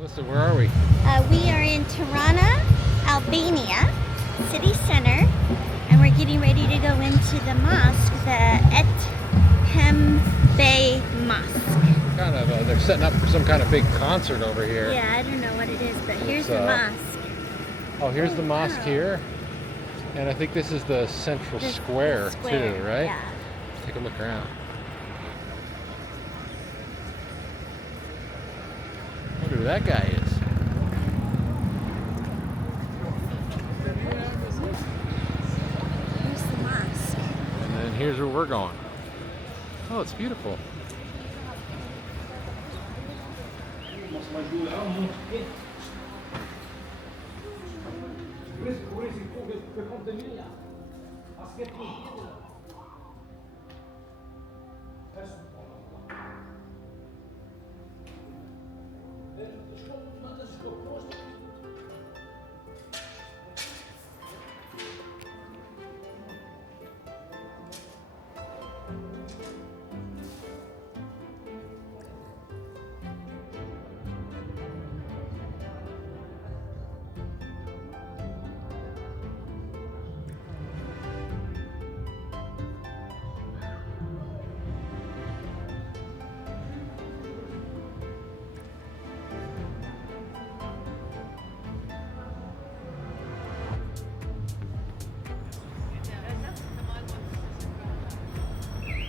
Melissa, where are we? We are in Tirana, Albania, city center, and we're getting ready to go into the mosque, the Bey Mosque. Kind of, they're setting up for some kind of big concert over here. Yeah, I don't know what it is, but here's the mosque. Oh, here's the mosque wow. here. And I think this is the central square too, right? Yeah. Let's take a look around. Wonder who that guy is. Here's the mosque. And then here's where we're going. Oh, it's beautiful.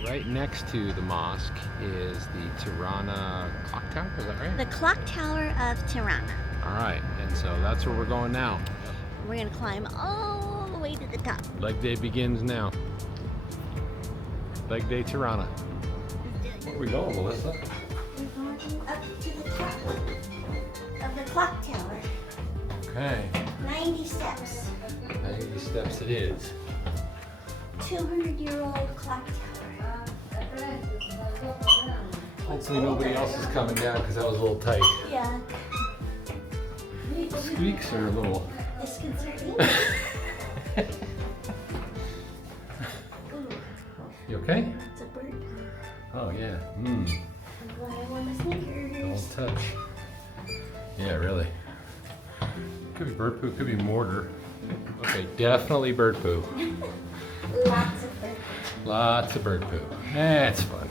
Right next to the mosque is the Tirana Clock Tower, is that right? The Clock Tower of Tirana. All right, and so that's where we're going now. We're gonna climb all the way to the top. Leg day begins now. Leg day Tirana. Where are we going, Melissa? We're going up to the top of the clock tower. Okay. 90 steps. 90 steps it is. 200-year-old clock tower. Hopefully nobody else is coming down because that was a little tight. Yeah. Squeaks are a little... Disconcerting. You okay? It's a bird. Oh yeah. I'm glad I won the Snickers. Don't touch. Yeah, really. Could be bird poo, could be mortar. Okay, definitely bird poo. Lots of bird. Lots of bird poo. That's fun.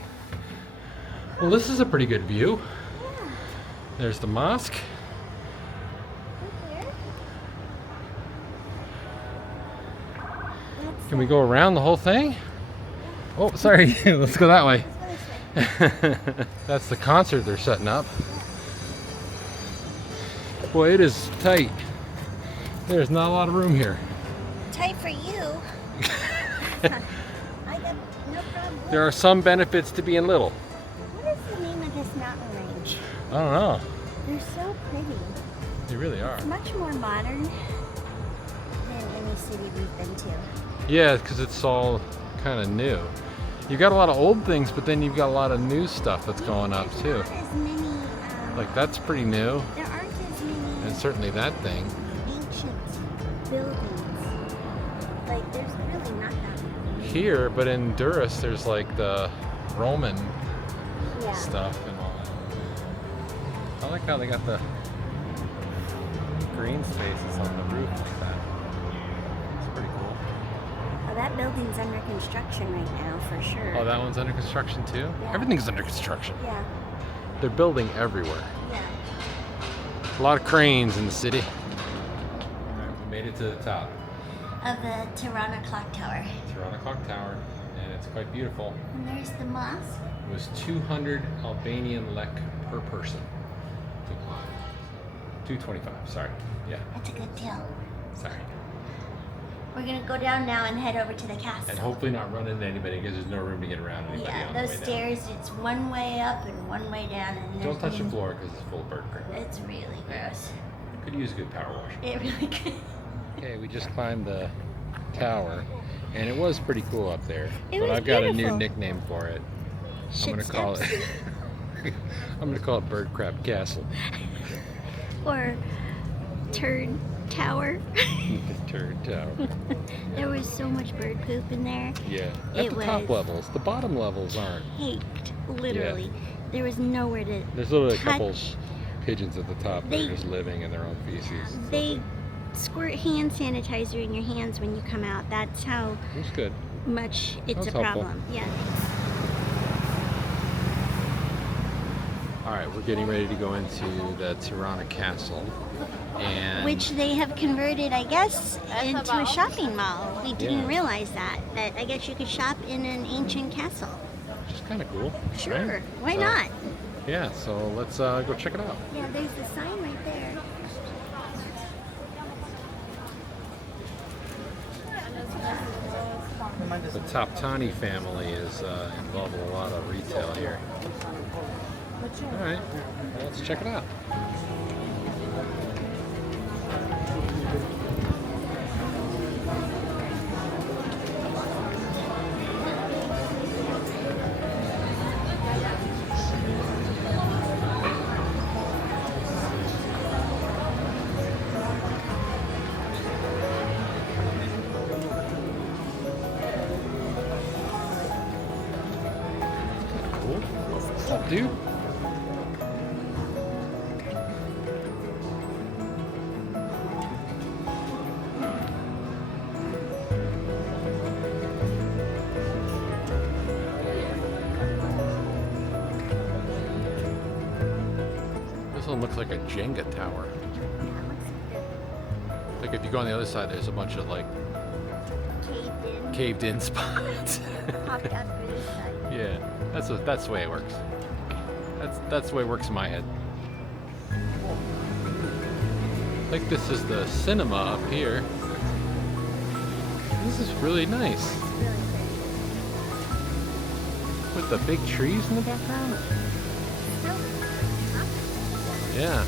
Well, this is a pretty good view. Yeah. There's the mosque. Right there. Can we go around the whole thing? Oh, sorry. Let's go that way. Let's go this way. That's the concert they're setting up. Boy, it is tight. There's not a lot of room here. Tight for you. I got no problem. There are some benefits to being little. What is the name of this mountain range? I don't know. They're so pretty. They really are. It's much more modern than any city we've been to. Yeah, because it's all kind of new. You've got a lot of old things, but then you've got a lot of new stuff that's going up too. There's not as many. Like that's pretty new, There aren't as many and certainly that thing. ancient buildings. Like there's really not that many. Here, but in Durrës, there's like the Roman Yeah. stuff and all that. I like how they got the green spaces on the roof like that. It's pretty cool. Oh, that building's under construction right now for sure. Oh, that one's under construction too? Yeah. Everything's under construction. Yeah. They're building everywhere. Yeah. A lot of cranes in the city. All right, we made it to the top. Of the Tirana Clock Tower. Tirana Clock Tower, and it's quite beautiful. And there's the mosque. It was 200 Albanian lek per person to climb. 225, sorry. Yeah, That's a good deal. sorry. We're gonna go down now and head over to the castle. And hopefully not run into anybody because there's no room to get around anybody Yeah, on those the way stairs, it's one way up and one way down. And down. there's Don't touch the no- floor because it's full of bird crap. It's really gross. Could use a good power wash. It really could. Okay, we just climbed the tower, and it was pretty cool up there. It But was I've got a new beautiful. nickname for it. I'm Shit gonna call it. steps. I'm gonna call it Bird Crap Castle. Or turd tower. The turd tower. There was so much bird poop in there. Yeah, at It the top was- levels. The bottom levels aren't. Caked, literally. There was nowhere to There's literally a touch couple pigeons at the top. They're just living in their own feces. They squirt hand sanitizer in your hands when you come out. That's how That's good. much it's That's a helpful. problem. Yeah. All right, we're getting ready to go into the Tirana Castle, and Which they have converted, I guess, into a shopping mall. We didn't realize that I guess you could shop in an ancient castle. which is kind of cool. Sure, right? why So, not? Yeah, so let's go check it out. Yeah, there's the sign right there. The Toptani family is involved in a lot of retail here. All right, well, let's check it out. Cool. What's up, dude? This one looks like a Jenga tower. Like if you go on the other side, there's a bunch of like caved in spots. Popped out through this side. Yeah, that's the way it works. That's the way it works in my head. I think this is the cinema up here. This is really nice. With the big trees in the background. Yeah.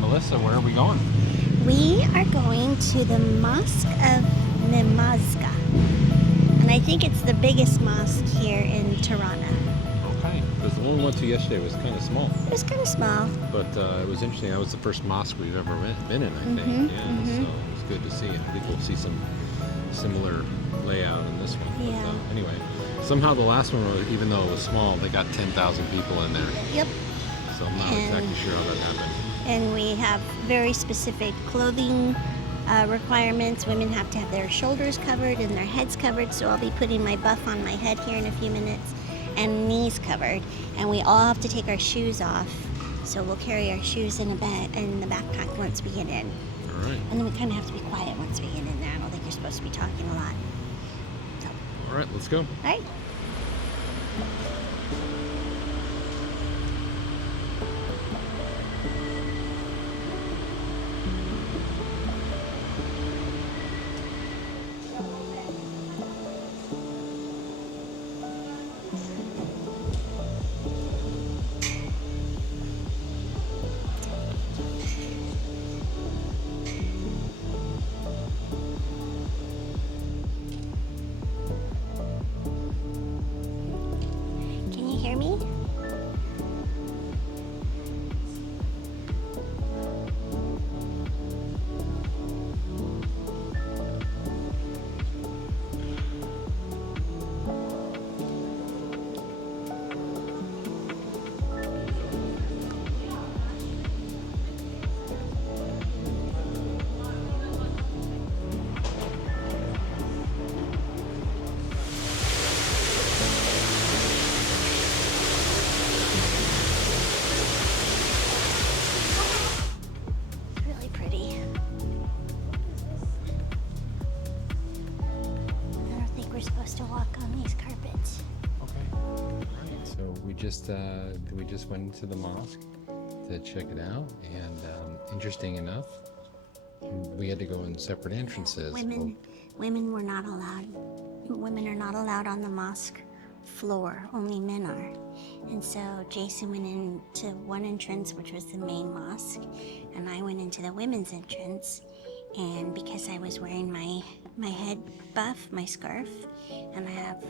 Melissa, where are we going? We are going to the Mosque of Namazgja. And I think it's the biggest mosque here in Tirana. Okay. Because the one we went to yesterday was kind of small. It was kind of small. But it was interesting. That was the first mosque we've ever been in, I think. Mhm, Yeah, mhm. so it was good to see. I think we'll see some similar layout in this one. Yeah. But, anyway, somehow the last one, even though it was small, they got 10,000 people in there. Yep. So I'm not exactly sure how that happened. And we have very specific clothing requirements. Women have to have their shoulders covered and their heads covered, so I'll be putting my buff on my head here in a few minutes, and knees covered. And we all have to take our shoes off, so we'll carry our shoes in a bag in the backpack once we get in. All right. And then we kind of have to be quiet once we get in there. I don't think you're supposed to be talking a lot. So, All right, let's go. all right. Can you hear me? It's really pretty. I don't think we're supposed to walk on these carpets. Okay. All right. So we just went into the mosque to check it out, and interesting enough, We had to go in separate entrances. Women were not allowed. Women are not allowed on the mosque floor. Only men are. And so Jason went into one entrance, which was the main mosque, and I went into the women's entrance. And because I was wearing my head buff, my scarf, and I have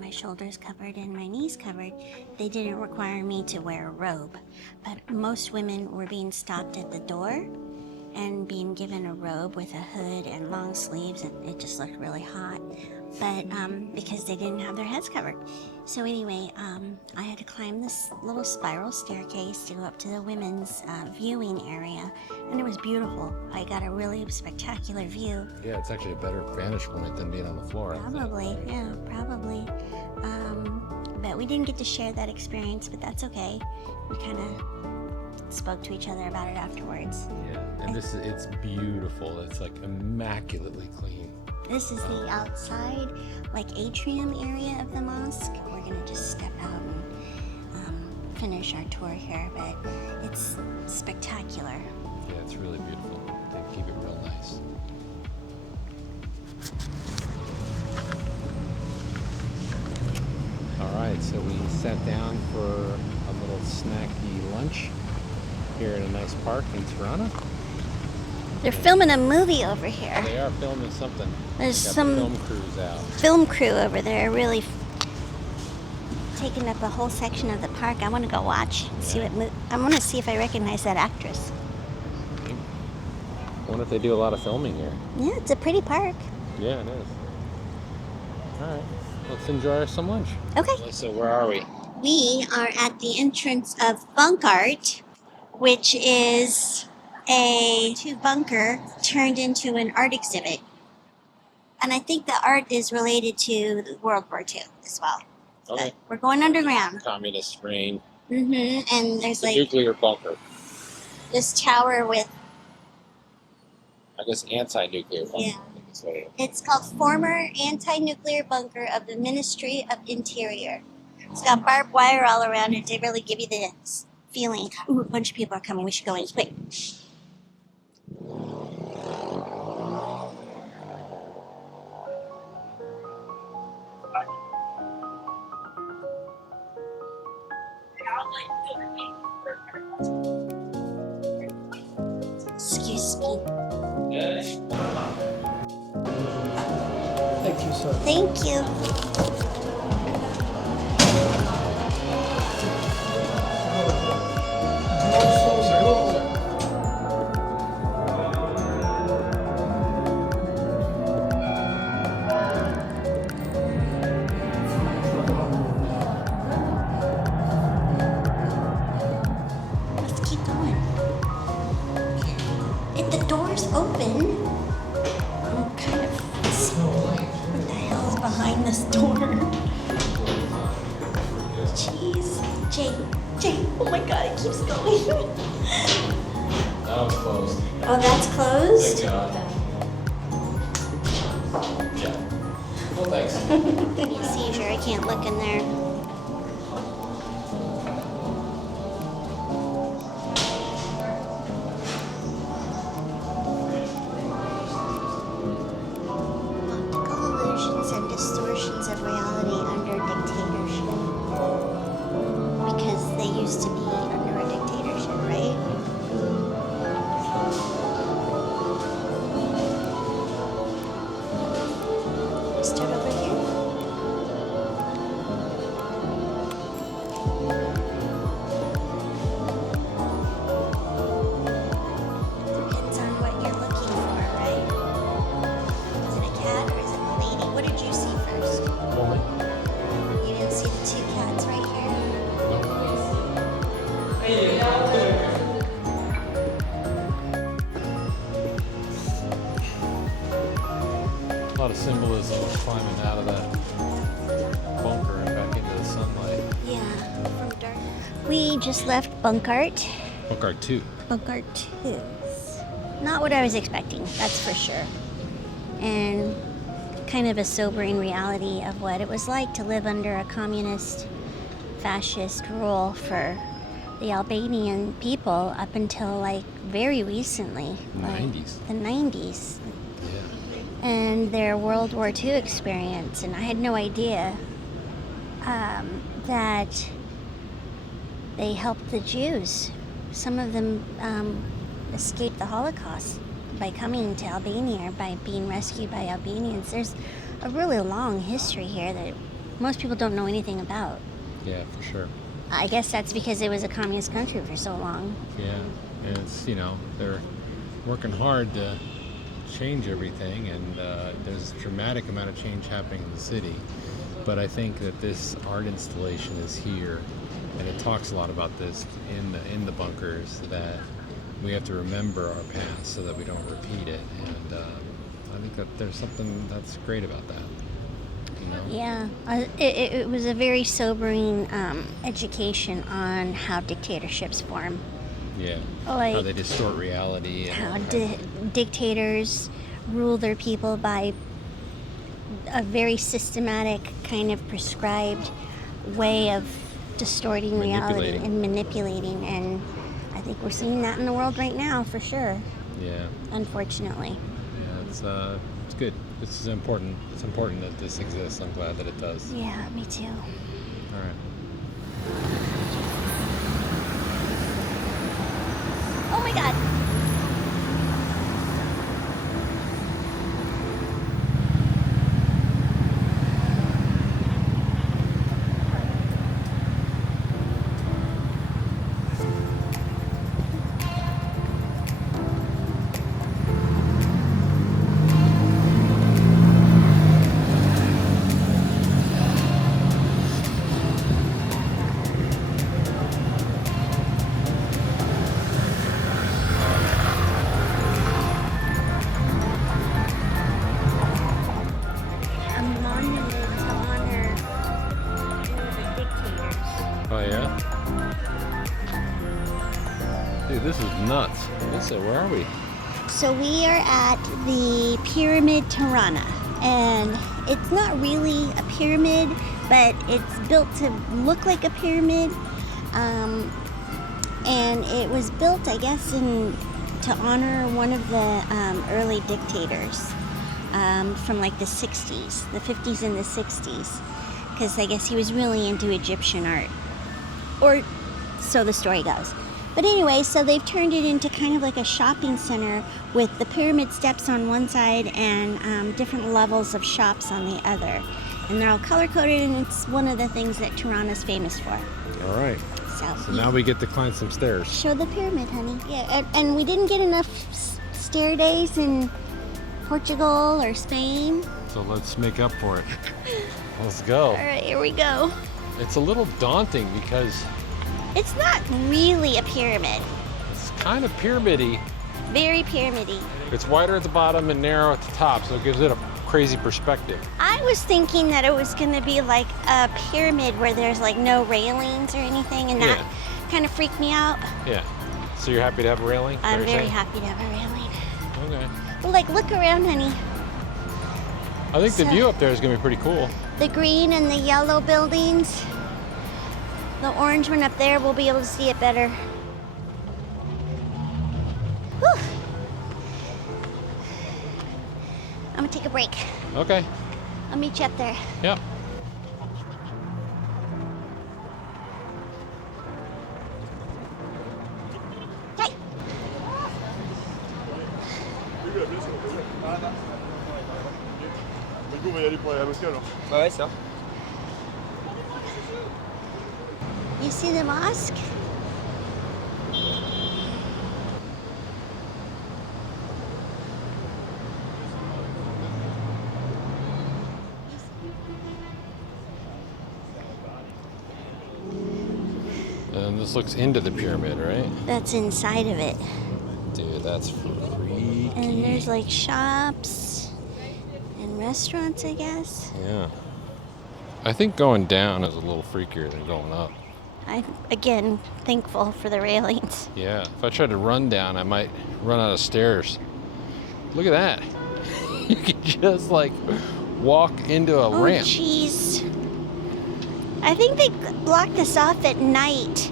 my shoulders covered and my knees covered, they didn't require me to wear a robe. But most women were being stopped at the door and being given a robe with a hood and long sleeves. It just looked really hot, but because they didn't have their heads covered. So anyway, I had to climb this little spiral staircase to go up to the women's viewing area, and it was beautiful. I got a really spectacular view. Yeah, it's actually a better vantage point than being on the floor. Probably, yeah, probably. But we didn't get to share that experience, but that's okay. We kind of spoke to each other about it afterwards. Yeah, and it's beautiful. It's like immaculately clean. This is the outside, like atrium area of the mosque. We're gonna just step out and finish our tour here, but it's spectacular. Yeah, it's really beautiful. They keep it real nice. All right, so we sat down for a little snacky lunch here in a nice park in Tirana. They're filming a movie over here. They are filming something. There's Got some the film crews out. film crew over there really taking up a whole section of the park. I want to go watch, see what I want to see if I recognize that actress. I wonder if they do a lot of filming here. Yeah, it's a pretty park. Yeah, it is. All right, let's enjoy some lunch. Okay. So where are we? We are at the entrance of Bunk'Art, which is a bunker turned into an art exhibit. And I think the art is related to World War II as well. Okay. But we're going underground. Communist reign. Mm-hmm. And there's The like nuclear bunker. this tower with, I guess anti-nuclear bunker. Yeah. I think that's what it is. it's called Former Anti-Nuclear Bunker of the Ministry of Interior. It's got barbed wire all around it to really give you the feeling. Ooh, a bunch of people are coming. We should go in quick. Excuse me. Thank you, sir. Thank you. Let's keep going. If the door's open, I'm kind of. What the hell is behind this door? Jeez. Jay, oh my god, it keeps going. That was closed. Oh, that's closed? God. Yeah. Well, thanks. Seizure, I can't look in there. Optical illusions and distortions of reality under dictatorship. Because they used to be under a dictatorship, right? Start over here. Depends on what you're looking for, right? Is it a cat or is it a lady? What did you see first? Woman. You didn't see the two cats right here? A lot of symbolism climbing out of that bunker and back into the sunlight. Yeah, from dark. We just left Bunk'Art. Bunk'Art 2. Bunk'Art 2. Not what I was expecting, that's for sure. And kind of a sobering reality of what it was like to live under a communist, fascist rule for the Albanian people up until like very recently. Like 90s. the 90s. Yeah. And their World War II experience. And I had no idea that they helped the Jews. Some of them escaped the Holocaust by coming to Albania or by being rescued by Albanians. There's a really long history here that most people don't know anything about. Yeah, for sure. I guess that's because it was a communist country for so long. Yeah, and it's, they're working hard to change everything, and there's a dramatic amount of change happening in the city. But I think that this art installation is here, and it talks a lot about this in the bunkers, that we have to remember our past so that we don't repeat it. And I think that there's something that's great about that. Yeah, it was a very sobering education on how dictatorships form. Yeah, Like how they distort reality. And how dictators rule their people by a very systematic, kind of prescribed way of distorting reality and manipulating. And I think we're seeing that in the world right now, for sure. Yeah. Unfortunately. Yeah, it's good. This is important. It's important that this exists. I'm glad that it does. Yeah, me too. All right. Oh my God. Oh yeah? Dude, this is nuts. Lisa, where are we? So we are at the Pyramid Tirana, and it's not really a pyramid, but it's built to look like a pyramid. And it was built, I guess, to honor one of the early dictators from like the 60s, the 50s and the 60s, because I guess he was really into Egyptian art, or so the story goes. But anyway, so they've turned it into kind of like a shopping center with the pyramid steps on one side and different levels of shops on the other. And they're all color-coded, and it's one of the things that Tirana's famous for. All right. So now we get to climb some stairs. Show the pyramid, honey. Yeah, and we didn't get enough stair days in Portugal or Spain. So let's make up for it. Let's go. All right, here we go. It's a little daunting because it's not really a pyramid. it's kind of pyramid-y. Very pyramid-y. It's wider at the bottom and narrow at the top, so it gives it a crazy perspective. I was thinking that it was going to be like a pyramid where there's like no railings or anything, and that kind of freaked me out. Yeah. So you're happy to have a railing? I'm very happy to have a railing. Okay. Well, like, look around, honey. I think the view up there is going to be pretty cool. The green and the yellow buildings. The orange one up there, we'll be able to see it better. Whew. I'm gonna take a break. Okay. I'll meet you up there. Yep. Okay. You see the mosque? And this looks into the pyramid, right? That's inside of it. Dude, that's freaky. And there's like shops and restaurants, I guess. Yeah. I think going down is a little freakier than going up. I'm, again, thankful for the railings. Yeah. If I tried to run down, I might run out of stairs. Look at that. You can just like walk into a ramp. Oh, jeez. I think they blocked this off at night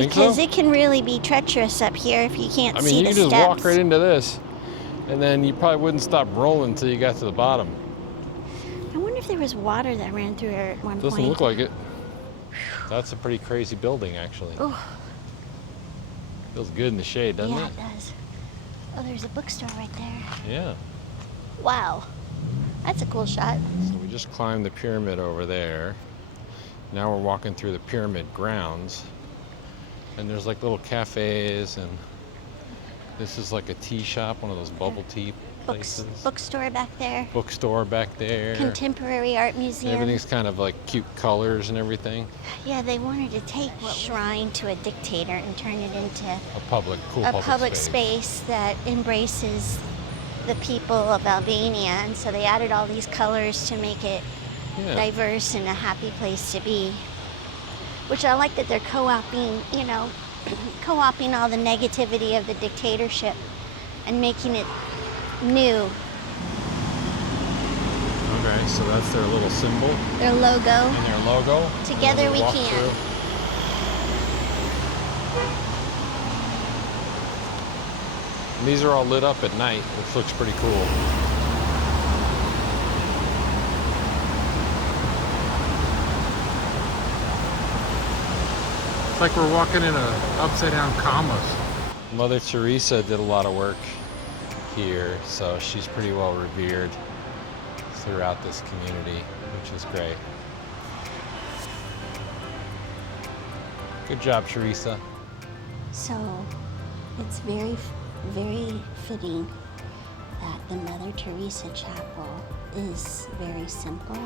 Think Because so? it can really be treacherous up here if you can't I see mean, the you can steps. just walk right into this, and then you probably wouldn't stop rolling until you got to the bottom. I wonder if there was water that ran through here at one point. Doesn't look like it. That's a pretty crazy building, actually. Oh, Feels good in the shade, doesn't yeah, it? it does. Oh, there's a bookstore right there. Yeah. Wow. That's a cool shot. So we just climbed the pyramid over there. Now we're walking through the pyramid grounds. And there's like little cafes, and this is like a tea shop, one of those bubble tea places. Bookstore back there. Bookstore back there. Contemporary art museum. Everything's kind of like cute colors and everything. Yeah, they wanted to take what shrine to a dictator and turn it into Cool public space that embraces the people of Albania. And so they added all these colors to make it diverse and a happy place to be. Which I like that they're co-opting, co-opting all the negativity of the dictatorship and making it new. Okay, so that's their little symbol Their logo. and their logo. Together And we walk can. through. And these are all lit up at night, which looks pretty cool. It's like we're walking in a upside down commos. Mother Teresa did a lot of work here, so she's pretty well revered throughout this community, which is great. Good job, Teresa. So it's very, very fitting that the Mother Teresa Chapel is very simple.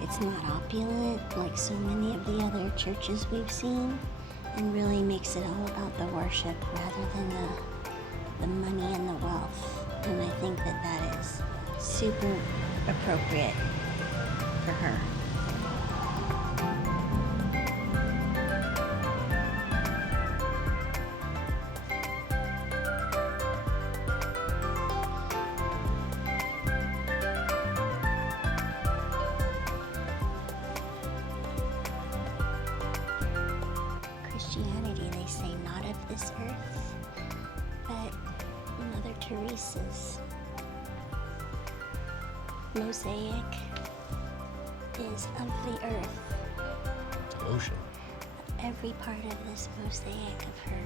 It's not opulent like so many of the other churches we've seen, and really makes it all about the worship rather than the money and the wealth. And I think that that is super appropriate for her. Christianity, they say, not of this earth, but Mother Teresa's mosaic is of the earth. Ocean. Every part of this mosaic of her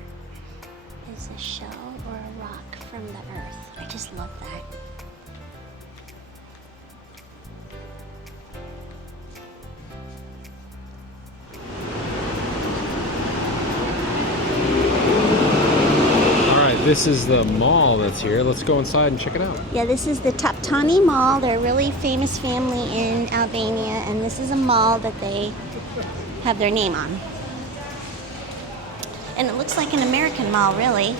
is a shell or a rock from the earth. I just love that. This is the mall that's here. Let's go inside and check it out. Yeah, this is the Toptani Mall. They're a really famous family in Albania, and this is a mall that they have their name on. And it looks like an American mall, really.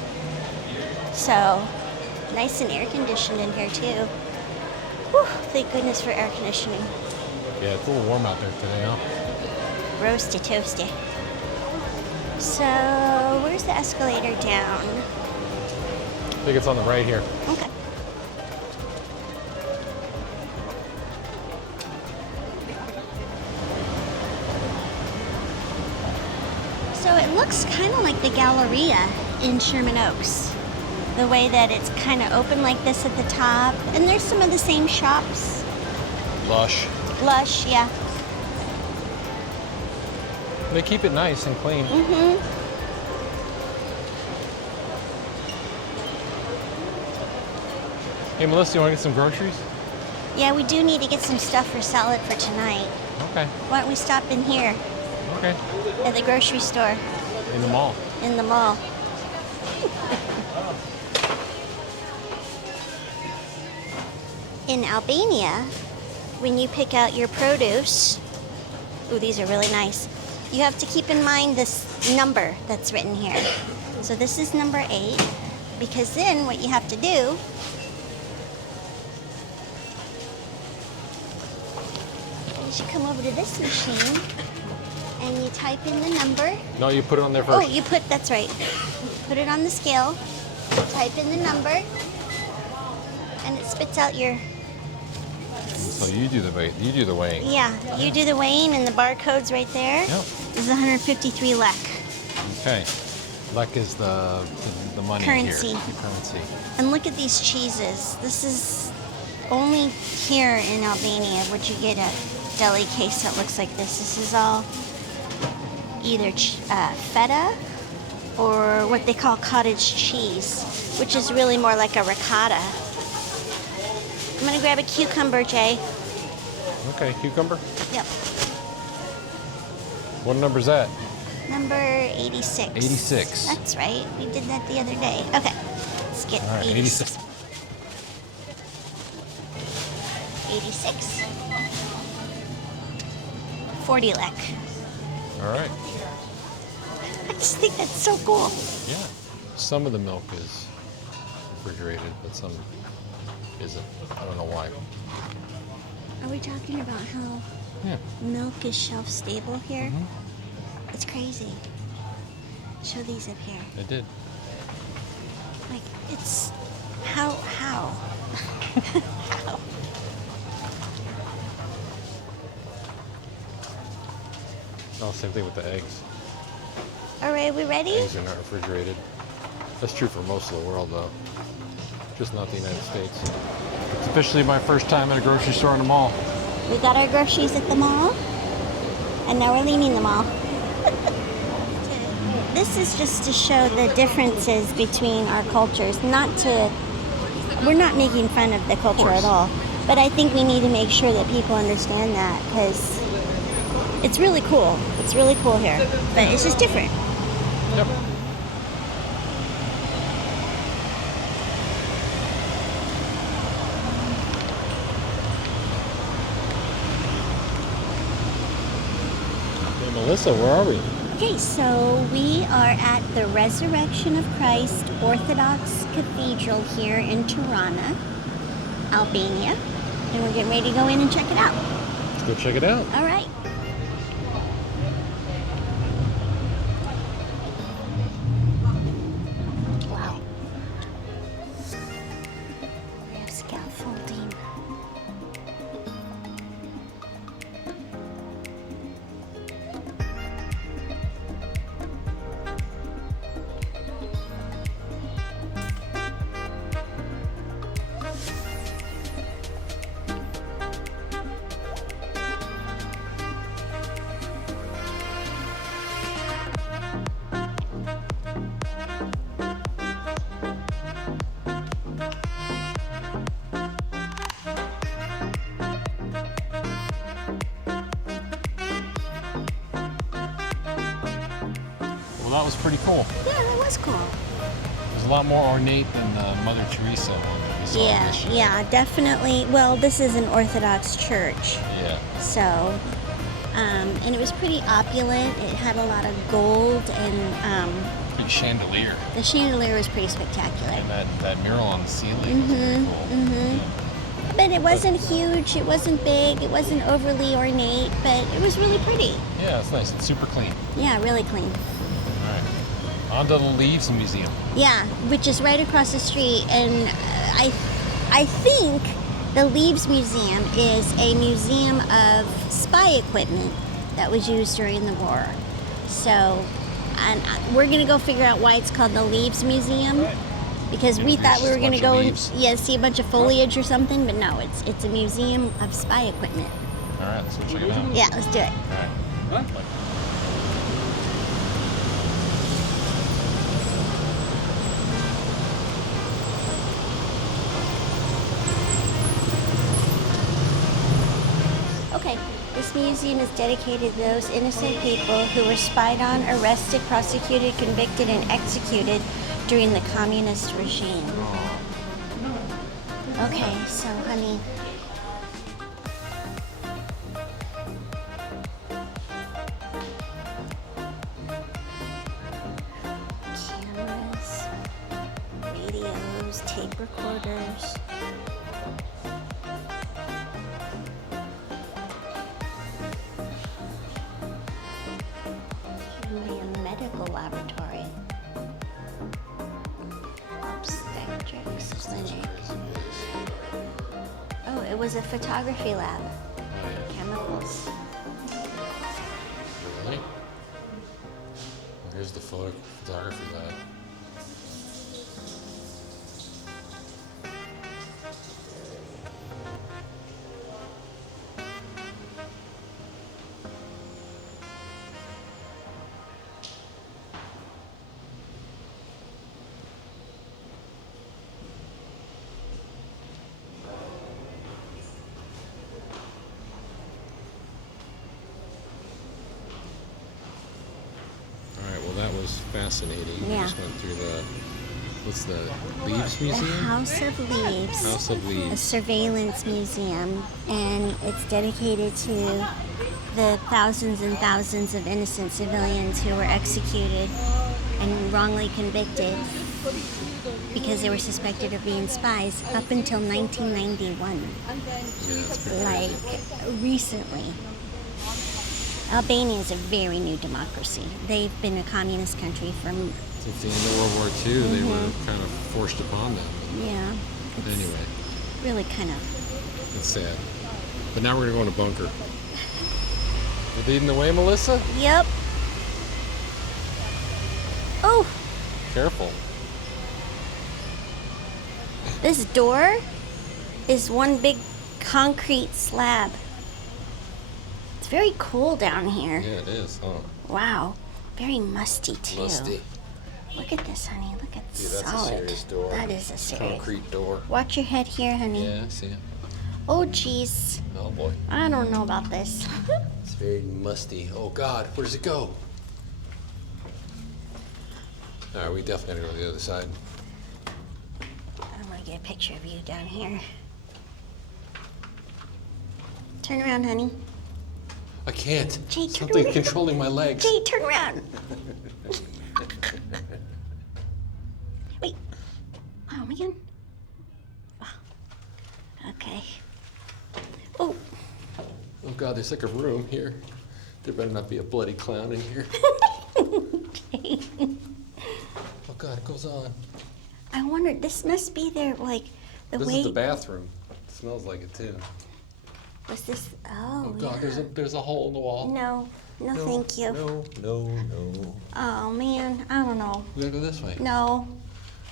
So, nice and air conditioned in here, too. Whew, thank goodness for air conditioning. Yeah, it's a little warm out there today, huh? Roasty toasty. So, where's the escalator down? I think it's on the right here. Okay. So it looks kind of like the Galleria in Sherman Oaks. The way that it's kind of open like this at the top. And there's some of the same shops. Lush. Lush, yeah. They keep it nice and clean. Mm-hmm. Hey, Melissa, you want to get some groceries? Yeah, we do need to get some stuff for salad for tonight. Okay. Why don't we stop in here Okay. at the grocery store In the mall. in the mall? In Albania, when you pick out your produce, ooh, these are really nice. You have to keep in mind this number that's written here. So this is number 8, because then what you have to do is you come over to this machine and you type in the number. No, you put it on there Oh, first. that's right. Put it on the scale, type in the number, and it spits out your, So you do the weighing. yeah, you do the weighing and the barcode's right there. Yep. This is 153 lek. Okay. Lek is the money Currency. here. The currency. And look at these cheeses. This is only here in Albania would you get a deli case that looks like this. This is all either feta or what they call cottage cheese, which is really more like a ricotta. I'm gonna grab a cucumber, Jay. Okay, cucumber. Yep. What number's that? Number 86. 86. That's right. We did that the other day. Okay. Let's get All right, 86. 86. 40 lek. All right. I just think that's so cool. Yeah. Some of the milk is refrigerated, but some isn't. I don't know why. Are we talking about how Yeah. milk is shelf stable here? Mhm. It's crazy. Show these up here. I did. Like, it's how? How? Oh, same thing with the eggs. All right, we ready? Eggs are not refrigerated. That's true for most of the world, though. Just not the United States. It's officially my first time at a grocery store in the mall. We got our groceries at the mall, and now we're leaving the mall. This is just to show the differences between our cultures. We're not making fun of the culture at all, but I think we need to make sure that people understand that because it's really cool. It's really cool here, but it's just different. Yep. Hey, Melissa, where are we? Okay, so we are at the Resurrection of Christ Orthodox Cathedral here in Tirana, Albania, and we're getting ready to go in and check it out. Let's go check it out. All right. Wow. We have scaffolding. Well, that was pretty cool. Yeah, that was cool. It was a lot more ornate than the Mother Teresa one that we saw Yeah, this year. yeah, definitely. Well, this is an Orthodox church. Yeah. So, and it was pretty opulent. It had a lot of gold, and Big chandelier. the chandelier was pretty spectacular. And that mural on the ceiling was really cool. mhm. But it wasn't huge, it wasn't big, it wasn't overly ornate, but it was really pretty. Yeah, it's nice. It's super clean. Yeah, really clean. All right. On to the Leaves Museum. Yeah, which is right across the street, and I think the Leaves Museum is a museum of spy equipment that was used during the war. So, and we're gonna go figure out why it's called the Leaves Museum, because we thought we were gonna go and see a bunch of foliage or something, but no, it's a museum of spy equipment. All right, let's go check it out. Yeah, let's do it. All right. Okay, this museum is dedicated to those innocent people who were spied on, arrested, prosecuted, convicted, and executed during the communist regime. Okay, so honey. Cameras, radios, tape recorders. A medical laboratory. Obstetrics clinic. Oh, it was a photography lab. Chemicals. Really? here's the photography lab. That was fascinating. Yeah. We just went through what's the Leaves Museum? The House of Leaves. House of A Leaves. surveillance museum, and it's dedicated to the thousands and thousands of innocent civilians who were executed and wrongly convicted because they were suspected of being spies up until 1991. Yeah, that's pretty Like recently. Albania is a very new democracy. They've been a communist country from... Since the end of World War II, they were kind of forced upon them. Yeah. It's Anyway, really kind of... it's sad. But now we're going to go in a bunker. You leading the way, Melissa? Yep. Oh, Careful. this door is one big concrete slab. It's very cool down here. Yeah, it is, huh? Wow. Very musty, too. Musty. Look at this, honey. Look at Dude, that's solid. a serious door. That is a serious... Concrete door. Watch your head here, honey. Yeah, I see it. Oh, jeez. Oh, boy. I don't know about this. It's very musty. Oh, God. Where does it go? All right, we definitely gotta go to the other side. I'm going to get a picture of you down here. Turn around, honey. I can't. Jay, turn Something around. controlling my legs. Jay, turn around. Wait. Oh, again. Okay. Oh. Oh, God, there's like a room here. There better not be a bloody clown in here. Jay. Oh, God, it goes on. I wonder, this must be their, like, the This way... is the bathroom. It smells like it, too. Was this... Oh, Oh, God, yeah. there's a hole in the wall. No, thank you. No. Oh, man, I don't know. We gotta go this way. No.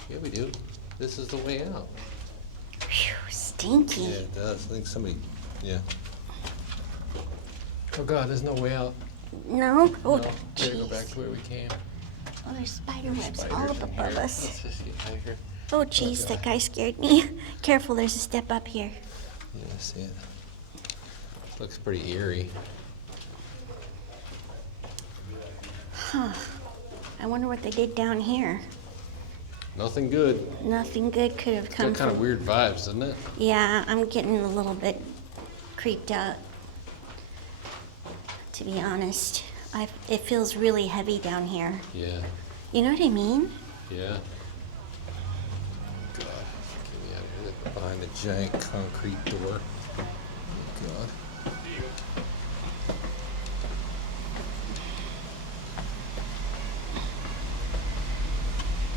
Yeah, we do. This is the way out. Phew, stinky. Yeah, it does. I think somebody, yeah. Oh, God, there's no way out. No? Oh, No, we gotta go jeez. back to where we came. Oh, there's spider webs all Spiders up in above here. us. Let's just get out of here. Oh, jeez, that guy scared me. Careful, there's a step up here. Yeah, I see it. Looks pretty eerie. Huh. I wonder what they did down here. Nothing good. Nothing good could have come Got kind from... of weird vibes, doesn't it? Yeah, I'm getting a little bit creeped out, to be honest. It feels really heavy down here. Yeah. You know what I mean? Yeah. God, get me out of here. Behind the giant concrete door. Oh, God.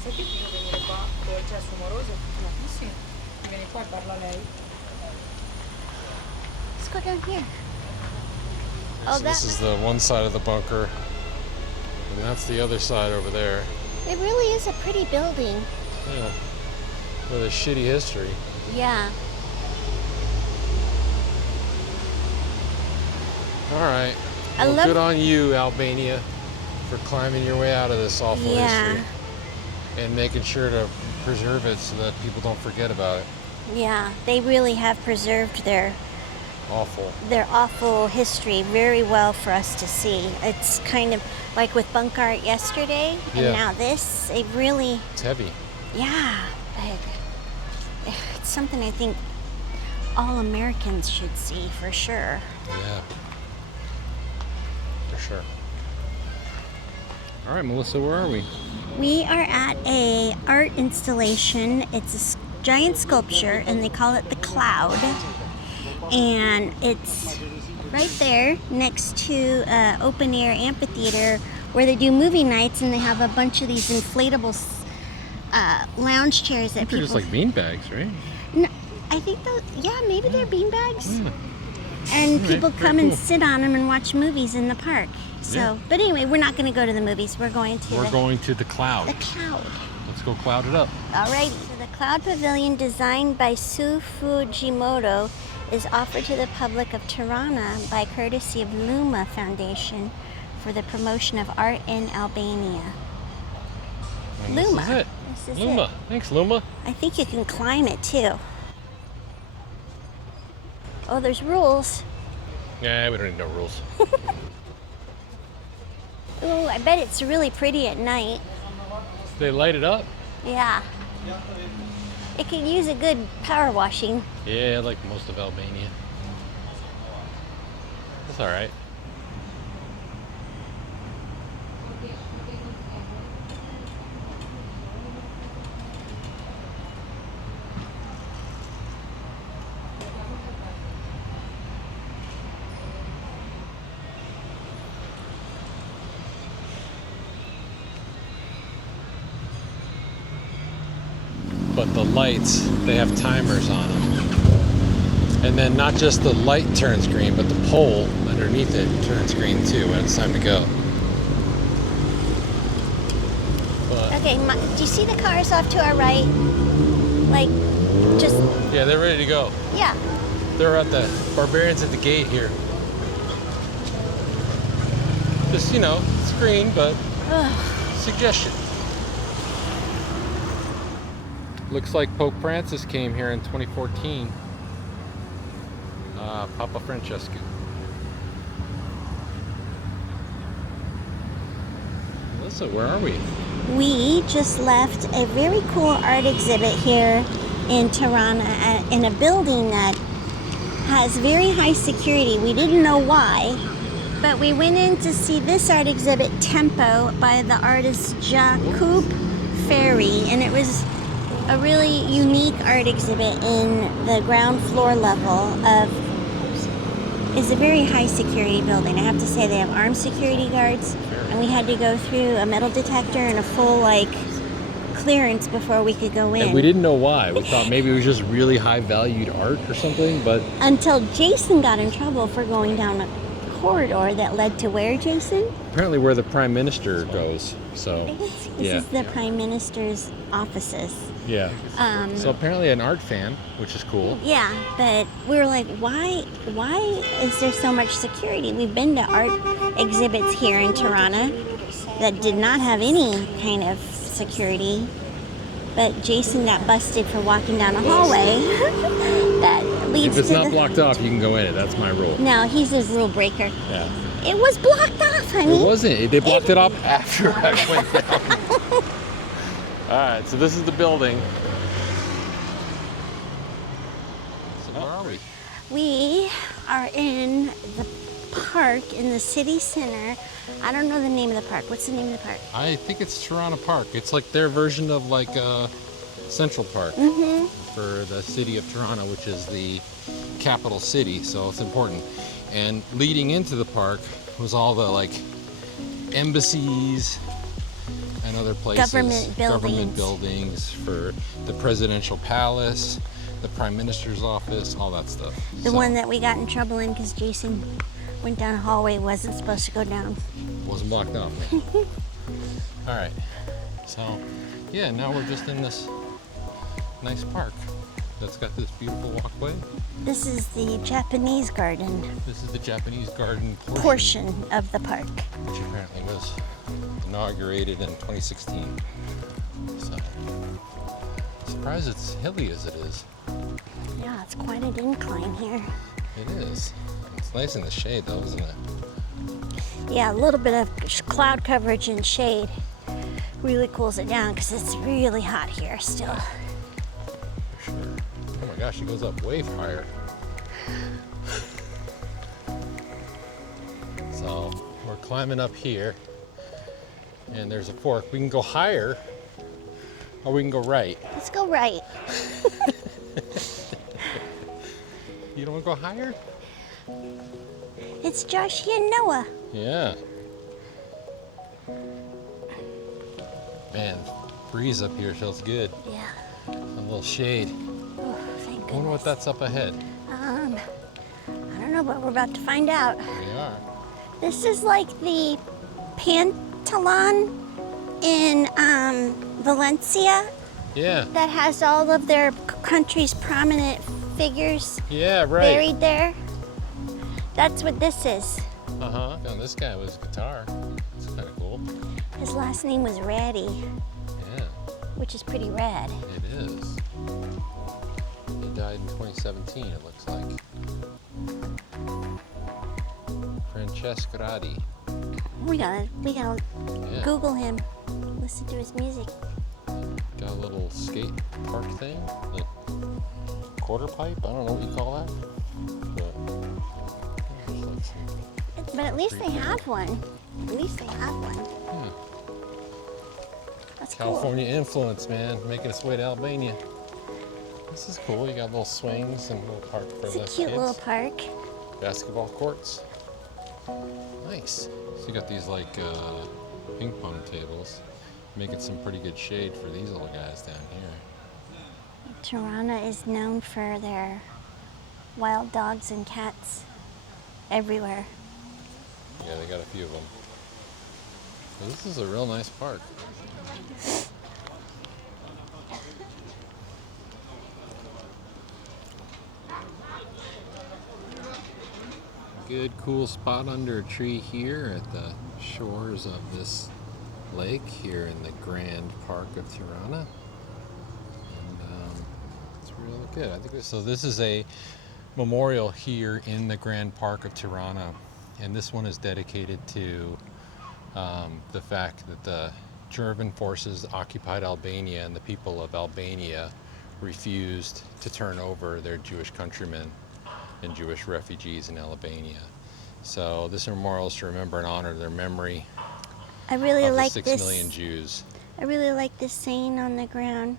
Se ti più venire qua, dolce, amoroso, fortunatissimo. Vieni qua e parla a lei. Let's go down here. So this is the one side of the bunker, and that's the other side over there. It really is a pretty building. Yeah. With a shitty history. Yeah. All right. I Well, love- good on you, Albania, for climbing your way out of this awful Yeah. history and making sure to preserve it so that people don't forget about it. Yeah, they really have preserved their awful history very well for us to see. It's kind of like with Bunk'Art yesterday, and Yeah. now this. They really, It's heavy. yeah, but it's something I think all Americans should see for sure. Yeah. For sure. All right, Melissa, where are we? We are at a art installation. It's a giant sculpture, and they call it the Cloud. And it's right there next to open air amphitheater where they do movie nights, and they have a bunch of these inflatable lounge chairs that They're people. just like bean bags, right? No, I think those. Yeah, maybe they're beanbags. Yeah. And Right, people very come and cool. sit on them and watch movies in the park. So, Yeah. but anyway, we're not going to go to the movies. We're going to We're going to the cloud. the cloud. Let's go cloud it up. Alrighty. So the Cloud Pavilion, designed by Su Fujimoto, is offered to the public of Tirana by courtesy of Luma Foundation for the promotion of art in Albania. And Luma. This is it. This is Luma. it. Thanks, Luma. I think you can climb it too. Oh, there's rules. Yeah, we don't need no rules. Ooh, I bet it's really pretty at night. They light it up. Yeah. It could use a good power washing. Yeah, like most of Albania. That's all right. But the lights, they have timers on them. And then not just the light turns green, but the pole underneath it turns green too when it's time to go. But Okay, do you see the cars off to our right? Like, just, yeah, they're ready to go. yeah. They're at the barbarians at the gate here. Just, it's green, but suggestion. Looks like Pope Francis came here in 2014. Papa Francesco. Melissa, where are we? We just left a very cool art exhibit here in Tirana in a building that has very high security. We didn't know why, but we went in to see this art exhibit, Tempo, by the artist Jakub Ferry, and it was a really unique art exhibit in the ground floor level of is a very high security building. I have to say they have armed security guards, and we had to go through a metal detector and a full clearance before we could go in. And we didn't know why. We thought maybe it was just really high valued art or something, but Until Jason got in trouble for going down a corridor that led to where, Jason? apparently where the Prime Minister goes. So This yeah. is the Prime Minister's offices. Yeah. So apparently an art fan, which is cool. Yeah, but we were like, why is there so much security? We've been to art exhibits here in Tirana that did not have any kind of security, but Jason got busted for walking down a hallway that leads If it's to not the... blocked off, you can go in it. That's my rule. No, he's a rule breaker. Yeah. It was blocked off, honey. It wasn't. They blocked it off after I went down. All right, so this is the building. So where are we? We are in the park in the city center. I don't know the name of the park. What's the name of the park? I think it's Tirana Park. It's like their version of Central Park for the city of Tirana, which is the capital city, so it's important. And leading into the park was all the embassies and other places. Government buildings for the presidential palace, the prime minister's office, all that stuff. The one that we got in trouble in because Jason went down a hallway wasn't supposed to go down. Wasn't blocked off. All right. So, yeah, now we're just in this nice park that's got this beautiful walkway. This is the Japanese garden This is the Japanese garden portion of the park. which apparently was inaugurated in 2016. So, surprised it's hilly as it is. Yeah, it's quite an incline here. It is. It's nice in the shade though, isn't it? Yeah, a little bit of cloud coverage and shade really cools it down because it's really hot here still. For sure. Oh my gosh, it goes up way higher. So we're climbing up here and there's a fork. We can go higher or we can go right. Let's go right. You don't want to go higher? It's Josh and Noah. Yeah. Man, breeze up here feels good. Yeah. A little shade. Oh, thank I wonder what goodness. that's up ahead. I don't know, well, we're about to find out. We are. This is like the Pantalon in Valencia Yeah. that has all of their country's prominent figures Yeah, right. buried there. That's what this is. Uh-huh. Found this guy with his guitar. It's kind of cool. His last name was Ratty, Yeah, which is pretty rad. it is. He died in 2017, it looks like. Francesco Radi. We gotta Yeah. Google him, listen to his music. Got a little skate park thing, like quarter pipe. I don't know what you call that. But there's like some, But at least they have one. At least they have one. That's California influence, man, making its way to Albania. This is cool. You got little swings and a little park for cool. the It's a cute kids. little park. Basketball courts. Nice. So you got these like ping pong tables, making some pretty good shade for these little guys down here. Tirana is known for their wild dogs and cats everywhere. Yeah, they got a few of them. So this is a real nice park. Good, cool spot under a tree here at the shores of this lake here in the Grand Park of Tirana. And it's really good. I think so. This is a memorial here in the Grand Park of Tirana, and this one is dedicated to the fact that the German forces occupied Albania and the people of Albania refused to turn over their Jewish countrymen and Jewish refugees in Albania. So this memorial is to remember and honor their memory I really of like the 6 this. million Jews. I really like this saying on the ground: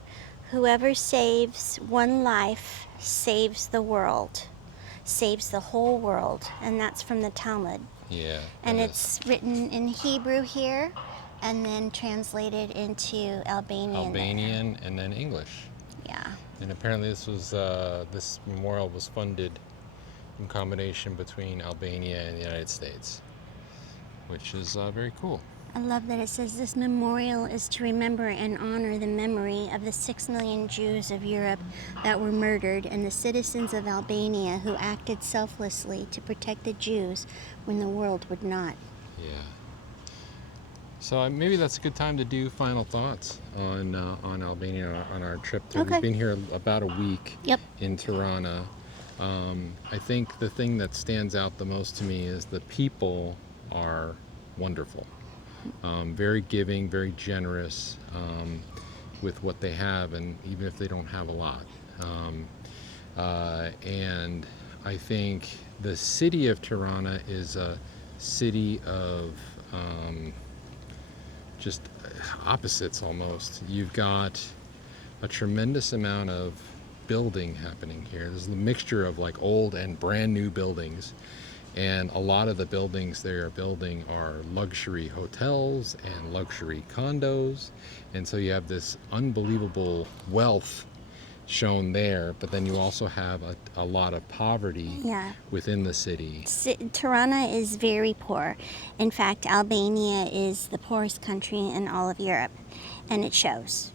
"Whoever saves one life saves the world, saves the whole world," and that's from the Talmud. Yeah. And it it's written in Hebrew here, and then translated into is Albanian. Albanian and then English. Yeah. And apparently this memorial was funded in combination between Albania and the United States, which is very cool. I love that it says this memorial is to remember and honor the memory of the 6 million Jews of Europe that were murdered and the citizens of Albania who acted selflessly to protect the Jews when the world would not. Yeah. So maybe that's a good time to do final thoughts on Albania on our trip through. Okay. We've been here about a week Yep. in Tirana. I think the thing that stands out the most to me is the people are wonderful. Very giving, very generous with what they have, and even if they don't have a lot. And I think the city of Tirana is a city of just opposites almost. You've got a tremendous amount of building happening here. There's a mixture of like old and brand new buildings, and a lot of the buildings they are building are luxury hotels and luxury condos, and so you have this unbelievable wealth shown there, but then you also have a lot of poverty Yeah. within the city. Tirana is very poor. In fact, Albania is the poorest country in all of Europe, and it shows.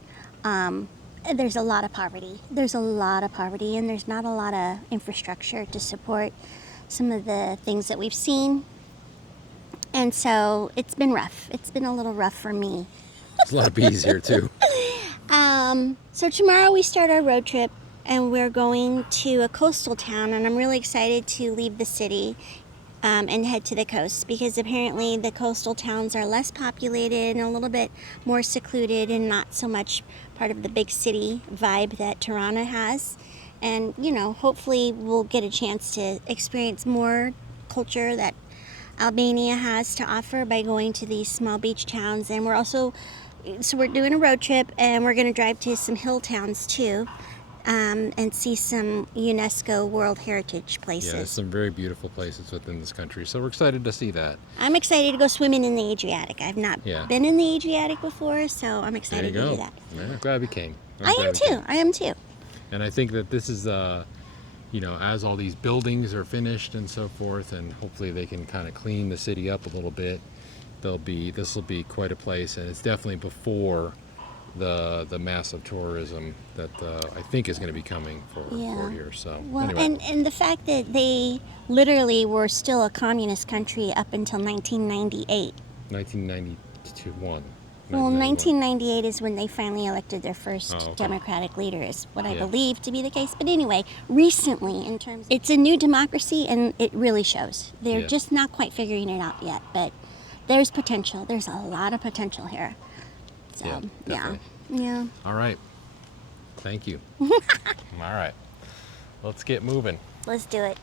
There's a lot of poverty. There's a lot of poverty, and there's not a lot of infrastructure to support some of the things that we've seen. And so it's been rough. It's been a little rough for me. There's a lot of bees here too. So tomorrow we start our road trip, and we're going to a coastal town, and I'm really excited to leave the city and head to the coast, because apparently the coastal towns are less populated and a little bit more secluded and not so much part of the big city vibe that Tirana has. And, you know, hopefully we'll get a chance to experience more culture that Albania has to offer by going to these small beach towns. And we're doing a road trip, and we're going to drive to some hill towns too, and see some UNESCO World Heritage places. Yeah, there's some very beautiful places within this country, so we're excited to see that. I'm excited to go swimming in the Adriatic. I've not been in the Adriatic before, so I'm excited to do that. Yeah, glad we came. I am too. And I think that this is you know, as all these buildings are finished and so forth, and hopefully they can kind of clean the city up a little bit, this will be quite a place, and it's definitely before the massive tourism that I think is going to be coming for here. So well, anyway. and the fact that they literally were still a communist country up until 1998. 1991. Well, 1998 is when they finally elected their first okay. democratic leader, is what I Yeah. believe to be the case. But anyway, recently, in terms, it's a new democracy, and it really shows. They're Yeah. just not quite figuring it out yet, but there's potential. There's a lot of potential here. So, Yeah, yeah. definitely. Yeah. All right. Thank you. All right. Let's get moving. Let's do it.